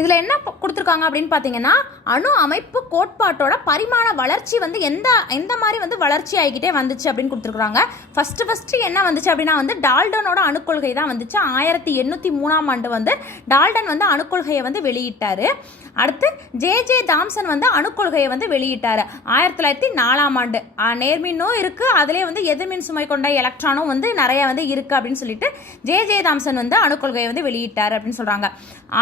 இதில் என்ன கொடுத்துருக்காங்க அப்படின்னு பார்த்தீங்கன்னா, அணு அமைப்பு கோட்பாட்டோட பரிமாண வளர்ச்சி வந்து எந்த மாதிரி வந்து வளர்ச்சி ஆகிக்கிட்டே வந்துச்சு அப்படின்னு கொடுத்துருக்குறாங்க. ஃபஸ்ட்டு என்ன வந்துச்சு அப்படின்னா வந்து டால்டனோட அணுக்கொள்கை தான் வந்துச்சு. 1803ஆம் ஆண்டு வந்து டால்டன் வந்து அணுக்கொள்கையை வந்து வெளியிட்டார். அடுத்து ஜே தாம்சன் வந்து அணுக்கொள்கையை வந்து வெளியிட்டார் 1904ஆம் ஆண்டு. நேர்மின்னும் இருக்குது, அதிலே வந்து எதிர்மின் சுமை கொண்ட எலக்ட்ரானும் வந்து நிறைய வந்து இருக்குது அப்படின்னு சொல்லிட்டு ஜே தாம்சன் வந்து அணுக்கொள்கையை வந்து வெளியிட்டார் அப்படின்னு சொல்கிறாங்க.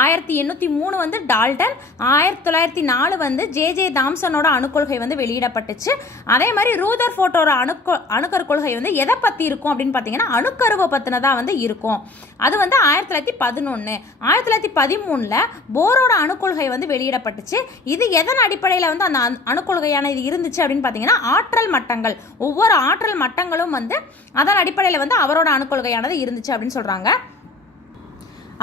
1803 வந்து டால்டன், 1904 வந்து ஜே தாம்சனோட அணுக்கொள்கை வந்து வெளியிடப்பட்டுச்சு. அதே மாதிரி ரூதர்ஃபோர்டோட அணுக்கரு கொள்கை வந்து எதை பற்றி இருக்கும் அப்படின்னு பார்த்தீங்கன்னா அணுக்கருவை பற்றினதாக வந்து இருக்கும். அது வந்து 1911. 1913 போரோட அணுக்கொள்கை வந்து வெளியிடப்பட்டுச்சு. இது எதன் அடிப்படையில் வந்து அந்த அணுக்கொள்கையான இது இருந்துச்சு அப்படின்னு பார்த்தீங்கன்னா ஆற்றல் மட்டங்கள், ஒவ்வொரு ஆற்றல் மட்டங்களும் வந்து அதன் அடிப்படையில் வந்து அவரோட அணுக்கொள்கையானது இருந்துச்சு அப்படின்னு சொல்கிறாங்க.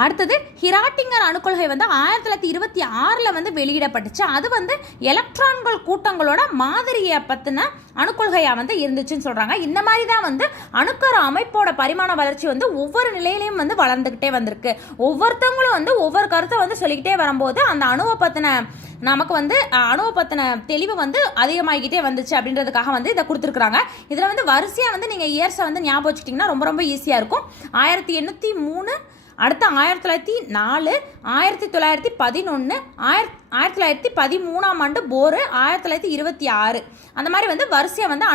அடுத்தது ஹிராட்டிங்கர் அணுக்கொள்கை வந்து 1926 வந்து வெளியிடப்பட்டுச்சு. அது வந்து எலக்ட்ரான்கள் கூட்டங்களோட மாதிரியை பற்றின அணுக்கொள்கையாக வந்து இருந்துச்சுன்னு சொல்கிறாங்க. இந்த மாதிரி தான் வந்து அணுக்கரு அமைப்போட பரிமாண வளர்ச்சி வந்து ஒவ்வொரு நிலையிலையும் வந்து வளர்ந்துக்கிட்டே வந்திருக்கு. ஒவ்வொருத்தவங்களும் வந்து ஒவ்வொரு கருத்தை வந்து சொல்லிக்கிட்டே வரும்போது அந்த அணுவை பற்றின நமக்கு வந்து அணுவை பற்றின தெளிவு வந்து அதிகமாகிக்கிட்டே வந்துச்சு அப்படின்றதுக்காக வந்து இதை கொடுத்துருக்குறாங்க. இதில் வந்து வரிசையாக வந்து நீங்கள் இயர்ஸை வந்து ஞாபகம் வச்சுக்கிட்டிங்கன்னா ரொம்ப ரொம்ப ஈஸியாக இருக்கும். 1803, அடுத்து 1904, 1911, 1913ஆம் ஆண்டு போரு, 1926 அந்த மாதிரி வந்து வரிசையாக வந்து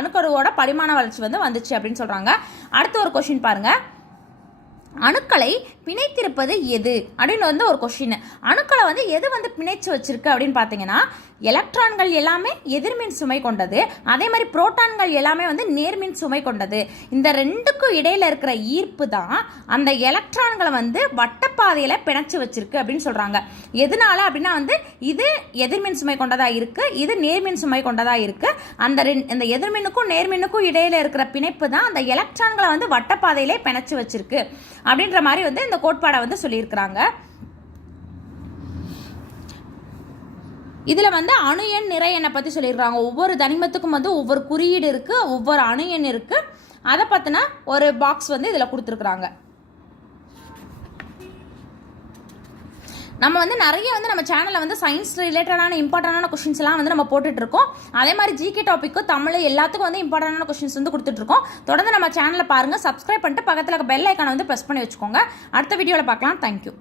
அணுக்கருவோட பரிமாண வளர்ச்சி வந்து வந்துச்சு அப்படின்னு சொல்கிறாங்க. அடுத்த ஒரு கொஷின் பாருங்கள். அணுக்களை பிணைத்திருப்பது எது அப்படின்னு வந்து ஒரு கொஷின். அணுக்களை வந்து எது வந்து பிணைச்சு வச்சிருக்கு அப்படின்னு பார்த்தீங்கன்னா எலக்ட்ரான்கள் எல்லாமே எதிர்மின் சுமை கொண்டது, அதே மாதிரி புரோட்டான்கள் எல்லாமே வந்து நேர்மின் சுமை கொண்டது. இந்த ரெண்டுக்கும் இடையில இருக்கிற ஈர்ப்பு தான் அந்த எலக்ட்ரான்களை வந்து வட்டப்பாதையில் பிணைச்சு வச்சிருக்கு அப்படின்னு சொல்கிறாங்க. எதனால அப்படின்னா வந்து இது எதிர்மின் சுமை கொண்டதாக இருக்குது, இது நேர்மின் சுமை கொண்டதாக இருக்குது. அந்த எதிர்மின்னுக்கும் நேர்மின்னுக்கும் இடையில இருக்கிற பிணைப்பு தான் அந்த எலக்ட்ரான்களை வந்து வட்டப்பாதையிலே பிணைச்சு வச்சிருக்கு அப்படின்ற மாதிரி வந்து இந்த கோட்பாடை வந்து சொல்லியிருக்கிறாங்க. இதில் வந்து அணு எண் நிறை எண்ணை பற்றி சொல்லியிருக்காங்க. ஒவ்வொரு தனிமத்துக்கும் வந்து ஒவ்வொரு குறியீடு இருக்குது, ஒவ்வொரு அணு எண் இருக்குது. அதை பற்றின ஒரு பாக்ஸ் வந்து இதில் கொடுத்துருக்குறாங்க. நம்ம வந்து நிறைய வந்து நம்ம சேனலில் வந்து சயின்ஸ் ரிலேட்டடான இம்பார்ட்டண்டான கொஷின்ஸ் எல்லாம் வந்து நம்ம போட்டுட்ருக்கோம். அதே மாதிரி ஜிகே டாப்பிக்கு தமிழ் எல்லாத்துக்கும் வந்து இம்பார்ட்டண்டான கொஷின்ஸ் வந்து கொடுத்துட்ருக்கோம். தொடர்ந்து நம்ம சேனலை பாருங்கள், சப்ஸ்கிரைப் பண்ணிட்டு பக்கத்தில் பெல் ஐக்கானை வந்து ப்ரெஸ் பண்ணி வச்சுக்கோங்க. அடுத்த வீடியோவில் பார்க்கலாம். தேங்க்யூ.